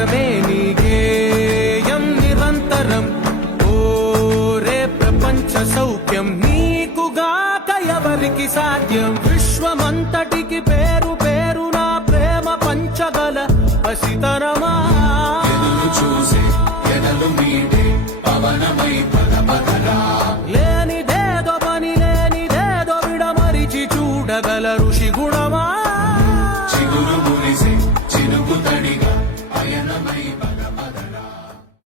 సమాజమే నీ గేయం నిరంతరం. ఓరే ప్రపంచ సౌఖ్యం నీకుగాక ఎవరికి సాధ్యం? విశ్వమంతటికి పేరు పేరు నా ప్రేమ పంచగల పసితరమా చూసే ఎదలు మీడే పవనమై పద పదరా లేనిదేదో పని లేనిదేదో విడమరిచి చూడగల ఋషి చిగురు